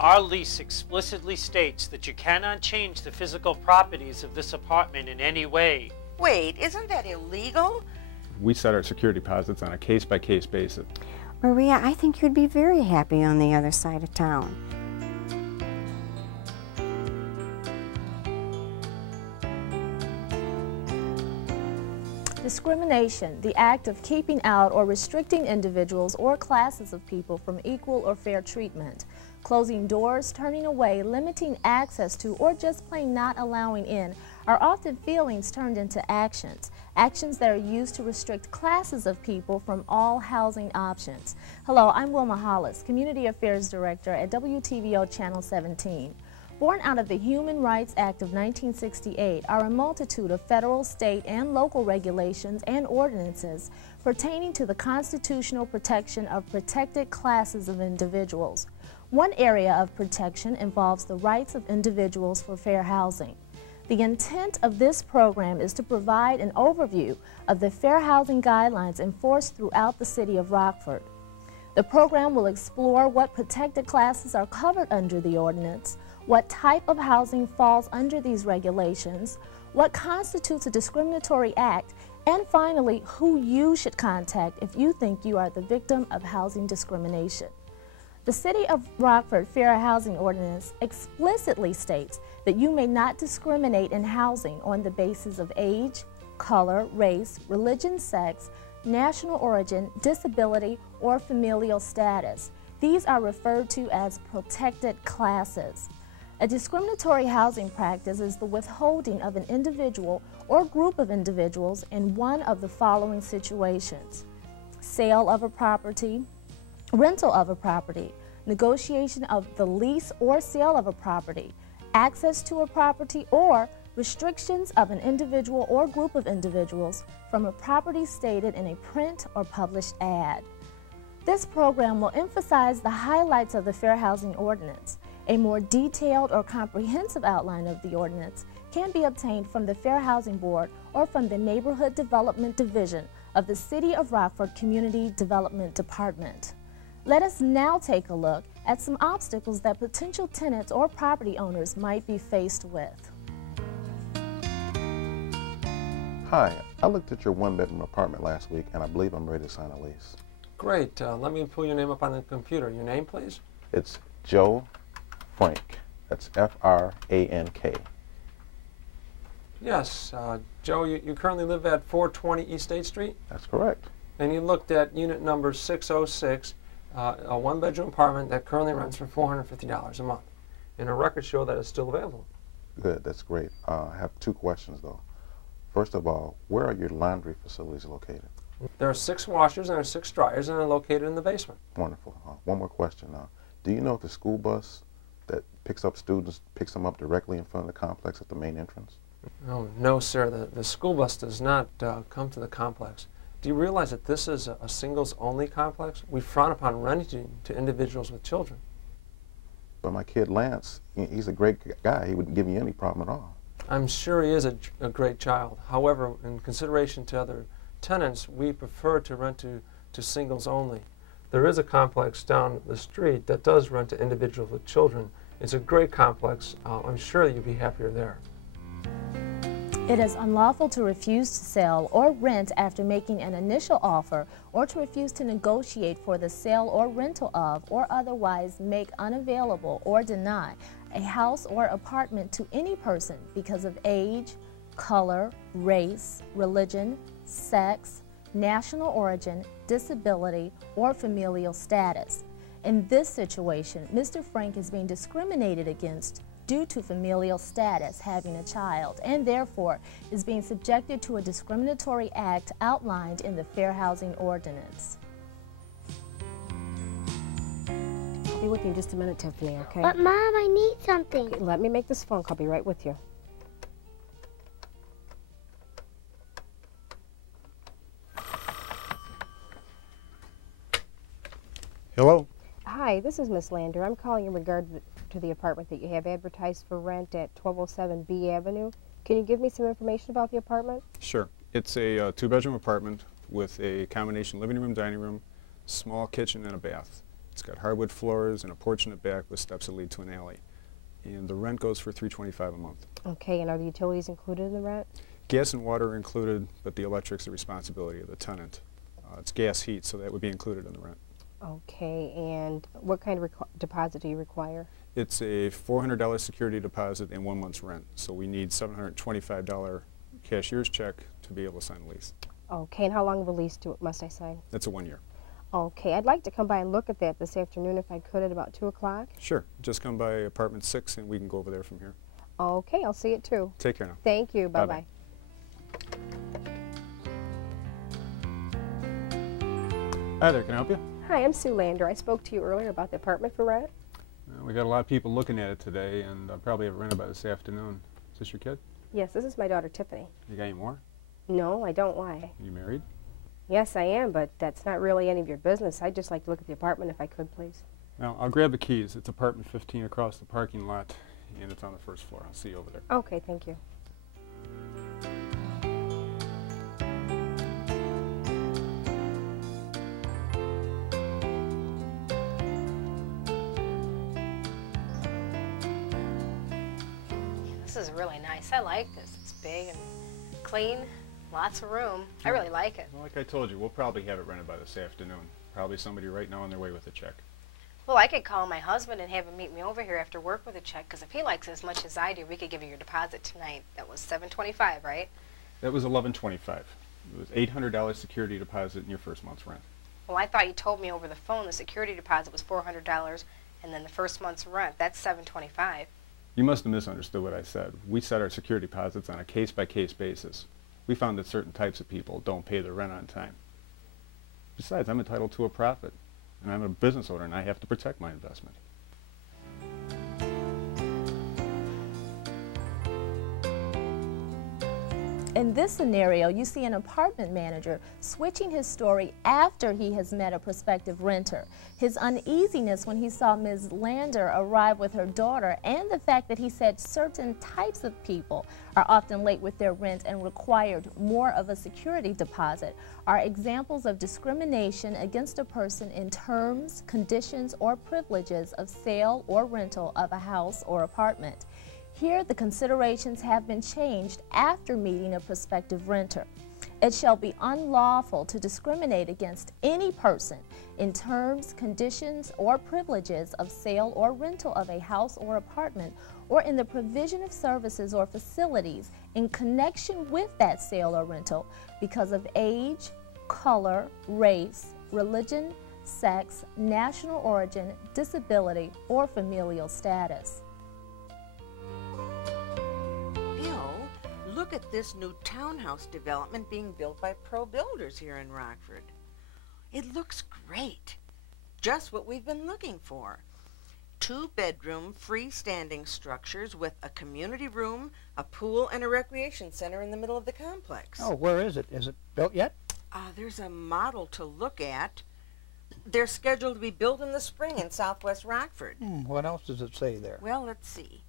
Our lease explicitly states that you cannot change the physical properties of this apartment in any way. Wait, isn't that illegal? We set our security deposits on a case-by-case basis. Maria, I think you'd be very happy on the other side of town. Discrimination, the act of keeping out or restricting individuals or classes of people from equal or fair treatment. Closing doors, turning away, limiting access to, or just plain not allowing in are often feelings turned into actions. Actions that are used to restrict classes of people from all housing options. Hello, I'm Wilma Hollis, Community Affairs Director at WTVO Channel 17. Born out of the Human Rights Act of 1968 are a multitude of federal, state, and local regulations and ordinances pertaining to the constitutional protection of protected classes of individuals. One area of protection involves the rights of individuals for fair housing. The intent of this program is to provide an overview of the fair housing guidelines enforced throughout the City of Rockford. The program will explore what protected classes are covered under the ordinance, what type of housing falls under these regulations, what constitutes a discriminatory act, and finally, who you should contact if you think you are the victim of housing discrimination. The City of Rockford Fair Housing Ordinance explicitly states that you may not discriminate in housing on the basis of age, color, race, religion, sex, national origin, disability, or familial status. These are referred to as protected classes. A discriminatory housing practice is the withholding of an individual or group of individuals in one of the following situations: sale of a property, rental of a property, negotiation of the lease or sale of a property, access to a property, or restrictions of an individual or group of individuals from a property stated in a print or published ad. This program will emphasize the highlights of the Fair Housing Ordinance. A more detailed or comprehensive outline of the ordinance can be obtained from the Fair Housing Board or from the Neighborhood Development Division of the City of Rockford Community Development Department. Let us now take a look at some obstacles that potential tenants or property owners might be faced with. Hi, I looked at your one-bedroom apartment last week and I believe I'm ready to sign a lease. Great. Let me pull your name up on the computer. Your name, please? It's Joe Frank. That's F-R-A-N-K. Yes. Joe, you currently live at 420 East 8th Street? That's correct. And you looked at unit number 606, a one-bedroom apartment that currently rents for $450 a month. And our records show that it's still available. Good. That's great. I have two questions, though. First of all, where are your laundry facilities located? There are 6 washers and there are 6 dryers, and they're located in the basement. Wonderful. One more question now. Do you know if the school bus that picks up students picks them up directly in front of the complex at the main entrance? Oh, no, sir. The school bus does not come to the complex. Do you realize that this is a singles-only complex? We frown upon renting to individuals with children. But my kid Lance, he's a great guy. He wouldn't give you any problem at all. I'm sure he is a great child. However, in consideration to other tenants, we prefer to rent to singles only. There is a complex down the street that does rent to individuals with children. It's a great complex. I'm sure you'd be happier there. It is unlawful to refuse to sell or rent after making an initial offer, or to refuse to negotiate for the sale or rental of, or otherwise make unavailable or deny a house or apartment to any person because of age, color, race, religion, sex, national origin, disability, or familial status. In this situation, Mr. Frank is being discriminated against due to familial status, having a child, and therefore is being subjected to a discriminatory act outlined in the Fair Housing Ordinance. I'll be with you in just a minute, Tiffany, okay? But Mom, I need something. Okay, let me make this phone call. I'll be right with you. Hello? Hi, this is Miss Lander. I'm calling in regard to the apartment that you have advertised for rent at 1207 B Avenue. Can you give me some information about the apartment? Sure. It's a 2-bedroom apartment with a combination living room, dining room, small kitchen, and a bath. It's got hardwood floors and a porch in the back with steps that lead to an alley. And the rent goes for $325 a month. Okay, and are the utilities included in the rent? Gas and water are included, but the electric's the responsibility of the tenant. It's gas heat, so that would be included in the rent. Okay, and what kind of deposit do you require? It's a $400 security deposit and 1 month's rent, so we need $725 cashier's check to be able to sign the lease. Okay, and how long of a lease must I sign? That's a 1 year. Okay, I'd like to come by and look at that this afternoon if I could at about 2 o'clock. Sure. Just come by apartment 6 and we can go over there from here. Okay, I'll see it too. Take care now. Thank you. Bye-bye. Hi there, can I help you? Hi, I'm Sue Lander. I spoke to you earlier about the apartment for rent. We got a lot of people looking at it today, and I'll probably have it rented by this afternoon. Is this your kid? Yes, this is my daughter Tiffany. You got any more? No, I don't. Why? You married? Yes, I am, but that's not really any of your business. I'd just like to look at the apartment if I could, please. Now, I'll grab the keys. It's apartment 15 across the parking lot, and it's on the first floor. I'll see you over there. Okay, thank you. This is really nice. I like this. It's big and clean, lots of room. I really like it. Well, like I told you, we'll probably have it rented by this afternoon. Probably somebody right now on their way with a check. Well, I could call my husband and have him meet me over here after work with a check, because if he likes it as much as I do, we could give you your deposit tonight. That was $725, right? That was $1125. It was $800 security deposit in your first month's rent. Well, I thought you told me over the phone the security deposit was $400 and then the first month's rent. That's $725. You must have misunderstood what I said. We set our security deposits on a case-by-case basis. We found that certain types of people don't pay their rent on time. Besides, I'm entitled to a profit, and I'm a business owner, and I have to protect my investment. In this scenario, you see an apartment manager switching his story after he has met a prospective renter. His uneasiness when he saw Ms. Lander arrive with her daughter, and the fact that he said certain types of people are often late with their rent and required more of a security deposit, are examples of discrimination against a person in terms, conditions, or privileges of sale or rental of a house or apartment. Here, the considerations have been changed after meeting a prospective renter. It shall be unlawful to discriminate against any person in terms, conditions, or privileges of sale or rental of a house or apartment, or in the provision of services or facilities in connection with that sale or rental because of age, color, race, religion, sex, national origin, disability, or familial status. Look at this new townhouse development being built by Pro Builders here in Rockford. It looks great. Just what we've been looking for. 2-bedroom freestanding structures with a community room, a pool, and a recreation center in the middle of the complex. Oh, where is it? Is it built yet? There's a model to look at. They're scheduled to be built in the spring in southwest Rockford. What else does it say there? Well, let's see.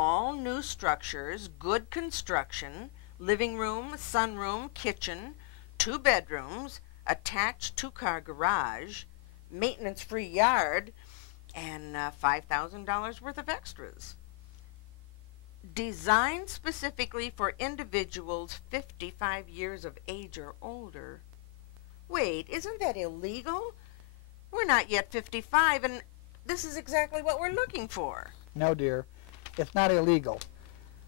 All new structures, good construction, living room, sunroom, kitchen, 2 bedrooms, attached 2-car garage, maintenance-free yard, and $5,000 worth of extras. Designed specifically for individuals 55 years of age or older. Wait, isn't that illegal? We're not yet 55, and this is exactly what we're looking for. No, dear. It's not illegal.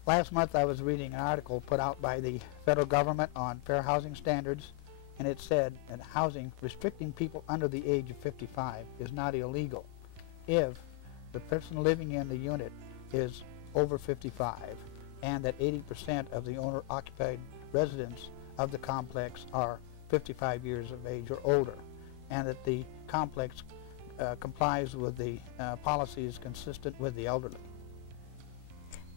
Last month I was reading an article put out by the federal government on fair housing standards, and it said that housing restricting people under the age of 55 is not illegal if the person living in the unit is over 55 and that 80% of the owner-occupied residents of the complex are 55 years of age or older, and that the complex complies with the policies consistent with the elderly.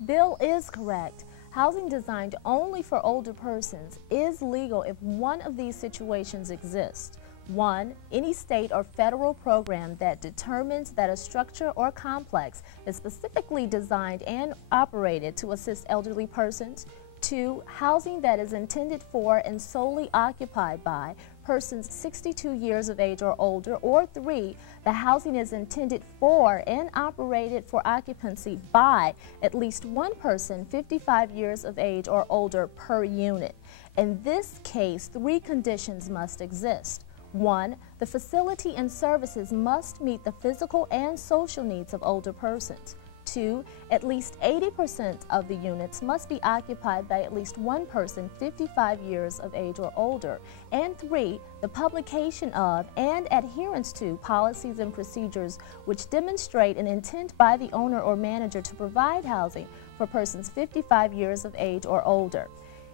Bill is correct. Housing designed only for older persons is legal if one of these situations exists. 1. Any state or federal program that determines that a structure or complex is specifically designed and operated to assist elderly persons. 2. Housing that is intended for and solely occupied by persons 62 years of age or older, or 3, the housing is intended for and operated for occupancy by at least one person 55 years of age or older per unit. In this case, 3 conditions must exist. 1, the facility and services must meet the physical and social needs of older persons. 2, at least 80% of the units must be occupied by at least one person 55 years of age or older. And 3, the publication of and adherence to policies and procedures which demonstrate an intent by the owner or manager to provide housing for persons 55 years of age or older.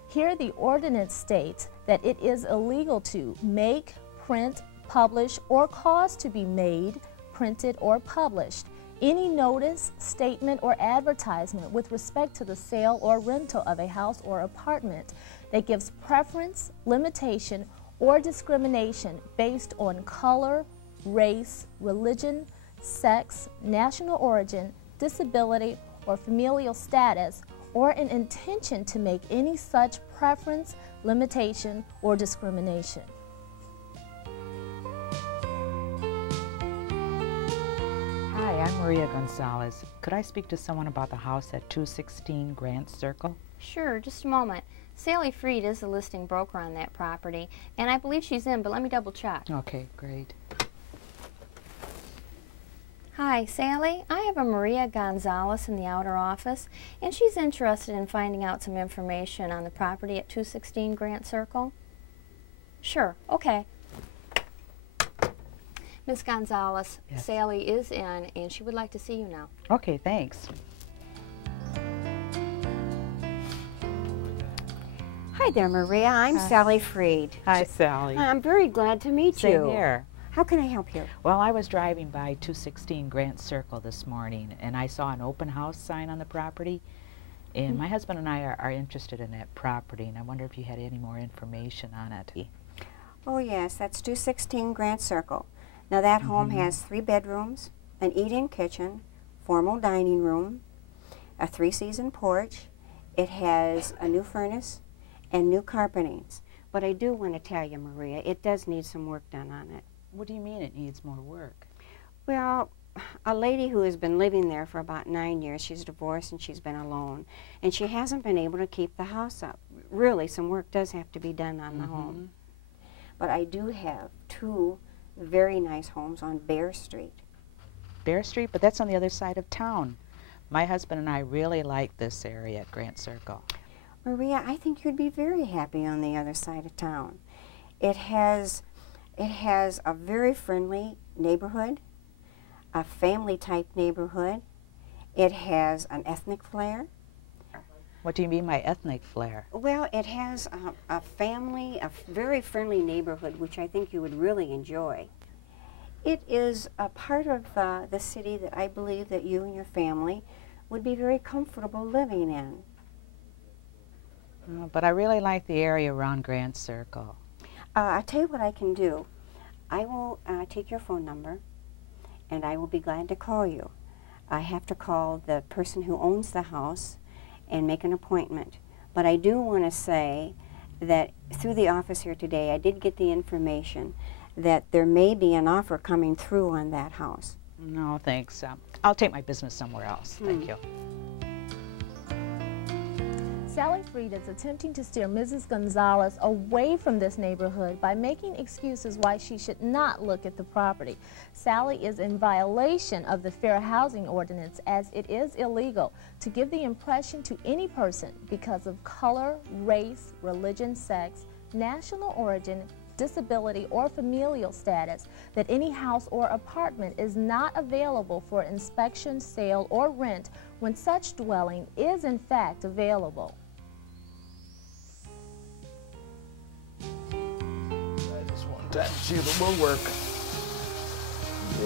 Here the ordinance states that it is illegal to make, print, publish, or cause to be made, printed, or published any notice, statement, or advertisement with respect to the sale or rental of a house or apartment that gives preference, limitation, or discrimination based on color, race, religion, sex, national origin, disability, or familial status, or an intention to make any such preference, limitation, or discrimination. Hi, I'm Maria Gonzalez. Could I speak to someone about the house at 216 Grant Circle? Sure, just a moment. Sally Freed is the listing broker on that property, and I believe she's in, but let me double check. Okay, great. Hi, Sally. I have a Maria Gonzalez in the outer office, and she's interested in finding out some information on the property at 216 Grant Circle. Sure, okay. Miss Gonzalez, yes. Sally is in, and she would like to see you now. Okay, thanks. Hi there, Maria. I'm Sally Freed. Hi, Sally. I'm very glad to meet you. Same here. How can I help you? Well, I was driving by 216 Grant Circle this morning, and I saw an open house sign on the property. And my husband and I are interested in that property, and I wonder if you had any more information on it. Oh, yes, that's 216 Grant Circle. Now, that home has 3 bedrooms, an eat-in kitchen, formal dining room, a 3-season porch. It has a new furnace and new carpetings. But I do want to tell you, Maria, it does need some work done on it. What do you mean it needs more work? Well, a lady who has been living there for about 9 years, she's divorced and she's been alone, and she hasn't been able to keep the house up. Really, some work does have to be done on the home. But I do have 2 very nice homes on Bear Street. Bear Street? But that's on the other side of town. My husband and I really like this area at Grant Circle. Maria, I think you'd be very happy on the other side of town. It has a very friendly neighborhood, a family-type neighborhood. It has an ethnic flair. What do you mean by ethnic flair? Well, it has a family, a very friendly neighborhood, which I think you would really enjoy. It is a part of the city that I believe that you and your family would be very comfortable living in. But I really like the area around Grant Circle. I'll tell you what I can do. I will take your phone number, and I will be glad to call you. I have to call the person who owns the house and make an appointment. But I do want to say that through the office here today, I did get the information that there may be an offer coming through on that house. No, thanks. I'll take my business somewhere else. Thank you. Sally Freed is attempting to steer Mrs. Gonzalez away from this neighborhood by making excuses why she should not look at the property. Sally is in violation of the Fair Housing Ordinance, as it is illegal to give the impression to any person because of color, race, religion, sex, national origin, disability, or familial status that any house or apartment is not available for inspection, sale, or rent when such dwelling is in fact available. Time to see if it will work.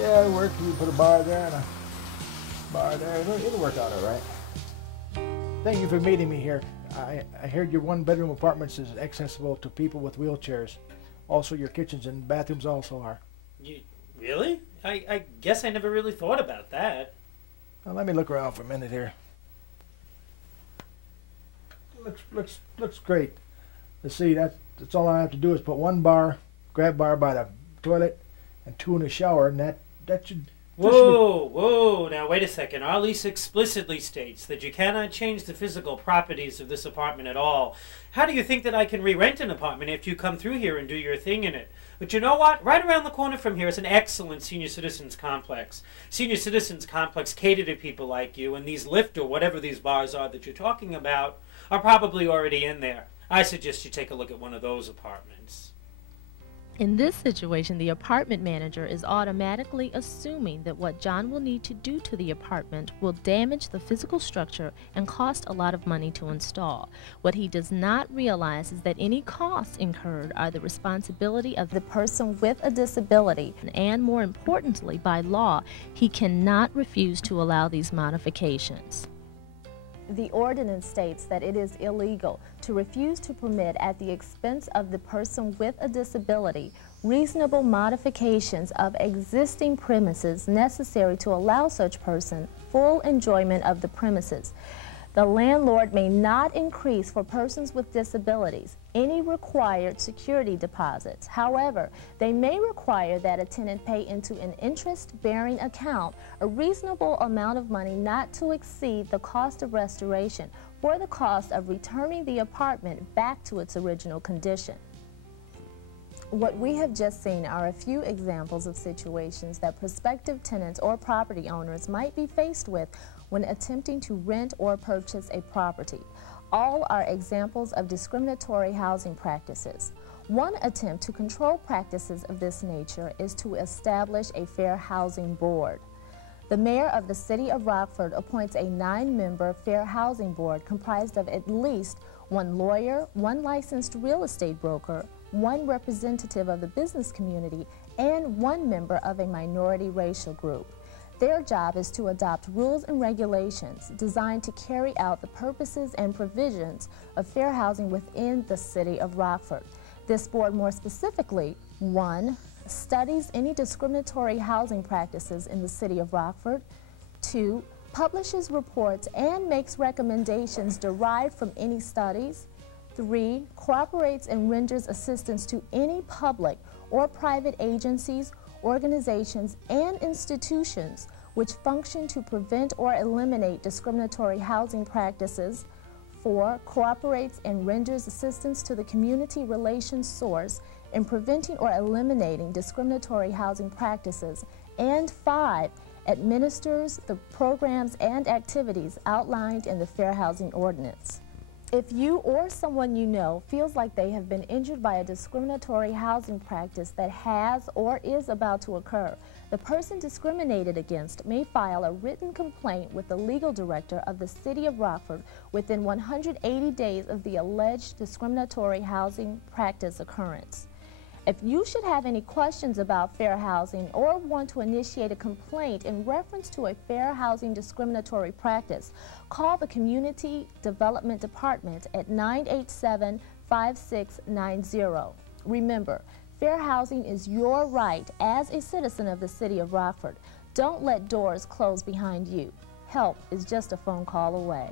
Yeah, it'll work. You put a bar there and a bar there. It'll work out all right. Thank you for meeting me here. I heard your 1-bedroom apartments is accessible to people with wheelchairs. Also, your kitchens and bathrooms also are. Really? I guess I never really thought about that. Now, let me look around for a minute here. Looks great. Let's see, that's all I have to do is put 1 bar, grab bar by the toilet and 2 in the shower, and that should... Whoa, now wait a second. Our lease explicitly states that you cannot change the physical properties of this apartment at all. How do you think that I can re-rent an apartment after you come through here and do your thing in it? But you know what? Right around the corner from here is an excellent senior citizens complex. Senior citizens complex cater to people like you, and these lift or whatever these bars are that you're talking about are probably already in there. I suggest you take a look at one of those apartments. In this situation, the apartment manager is automatically assuming that what John will need to do to the apartment will damage the physical structure and cost a lot of money to install. What he does not realize is that any costs incurred are the responsibility of the person with a disability, and more importantly, by law, he cannot refuse to allow these modifications. The ordinance states that it is illegal to refuse to permit at the expense of the person with a disability reasonable modifications of existing premises necessary to allow such person full enjoyment of the premises. The landlord may not increase for persons with disabilities any required security deposits. However, they may require that a tenant pay into an interest-bearing account a reasonable amount of money not to exceed the cost of restoration for the cost of returning the apartment back to its original condition. What we have just seen are a few examples of situations that prospective tenants or property owners might be faced with when attempting to rent or purchase a property. All are examples of discriminatory housing practices. One attempt to control practices of this nature is to establish a fair housing board. The mayor of the City of Rockford appoints a 9-member fair housing board comprised of at least 1 lawyer, 1 licensed real estate broker, 1 representative of the business community, and 1 member of a minority racial group. Their job is to adopt rules and regulations designed to carry out the purposes and provisions of fair housing within the City of Rockford. This board more specifically, 1, studies any discriminatory housing practices in the City of Rockford, 2, publishes reports and makes recommendations derived from any studies, 3, cooperates and renders assistance to any public or private agencies, organizations, and institutions which function to prevent or eliminate discriminatory housing practices, 4, cooperates and renders assistance to the community relations source in preventing or eliminating discriminatory housing practices, and 5, administers the programs and activities outlined in the Fair Housing Ordinance. If you or someone you know feels like they have been injured by a discriminatory housing practice that has or is about to occur, the person discriminated against may file a written complaint with the legal director of the City of Rockford within 180 days of the alleged discriminatory housing practice occurrence. If you should have any questions about fair housing or want to initiate a complaint in reference to a fair housing discriminatory practice, call the Community Development Department at 987-5690. Remember, fair housing is your right as a citizen of the City of Rockford. Don't let doors close behind you. Help is just a phone call away.